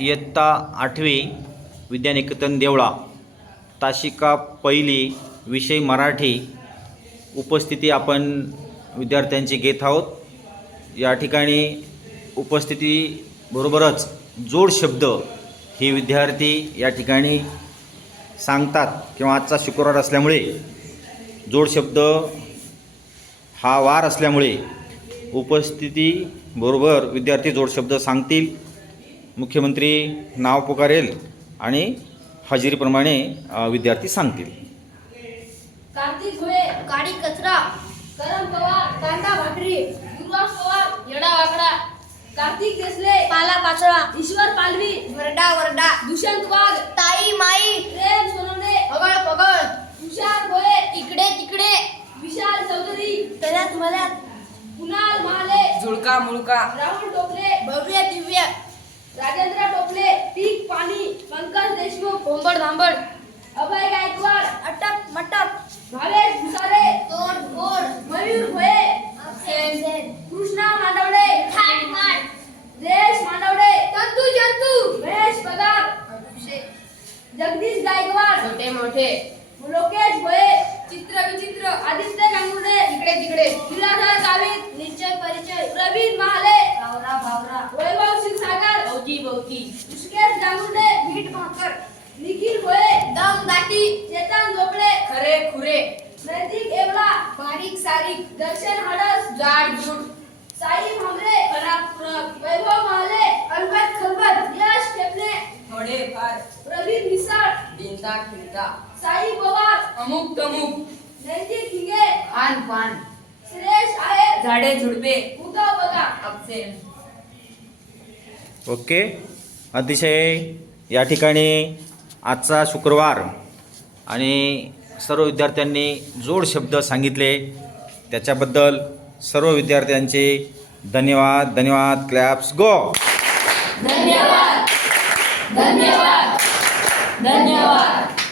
इयत्ता आठवी विद्यानिकेतन देवळा ताशिका पहिली विषय मराठी उपस्थिती आपण विद्यार्थ्यांची घेत आहोत. या ठिकाणी उपस्थितीबरोबरच जोड शब्द हे विद्यार्थी या ठिकाणी सांगतात किंवा आजचा शुक्रवार असल्यामुळे जोड शब्द हा वार असल्यामुळे उपस्थितीबरोबर विद्यार्थी जोड शब्द सांगतील. मुख्यमंत्री नाव पुकारेल आणि हजेरीप्रमाणे विद्यार्थी सांगतील. कार्तिक धुळे काडी कचरा करम पवार कांदा भाकरी दुर्वास पवार येडा वाकडा कार्तिक देसले पाला पाचळा ईश्वर पालवी वरडा वरडा दुष्यंत वाघ ताई माई प्रेम सोनवणे पगळ पगळ तुषार भोये इकडे तिकडे विशाल चौधरी तळ्यात मल्यात कुणाल महाले झुळका मुळका. राहुल टोपले भव्य दिव्य. राजेंद्र टोपले पीक पाणी पंकज देशमुख कोंबड धांबड अभय गायकवाड अटक मटक. भावेश भुसारे तोड फोड मयूर भोये. कृष्णा मांडवडे. थाट माट देश मांडवडे. तंतू जंतू. महेश पगार. जगदीश गायकवाड. छोटे मोठे. लोकेश भोये. चित्र विचित्र. आदित्य मीठ भाकर निखिल भोये दम दाटी चेतन झोपडे खरे खुरे. नैतिक एवला बारीक सारीक. दर्शन हडस जाड जूड साई भांबरे फुरक वैभव महाले अलबत खलबत. यश टेपणे थोडे फार. प्रवीण मिसाळ. बिंदा खिंदा साई पवार. अमुक तमुक. नैतिक हिंगे. आन पान. सुरेश आहे. झाडे झुडपे. उद्धव बघा. अपसे ओके. अतिशय या ठिकाणी आजचा शुक्रवार आणि सर्व विद्यार्थ्यांनी जोड शब्द सांगितले. त्याच्याबद्दल सर्व विद्यार्थ्यांचे धन्यवाद धन्यवाद क्लॅप्स गो धन्यवाद धन्यवाद धन्यवाद.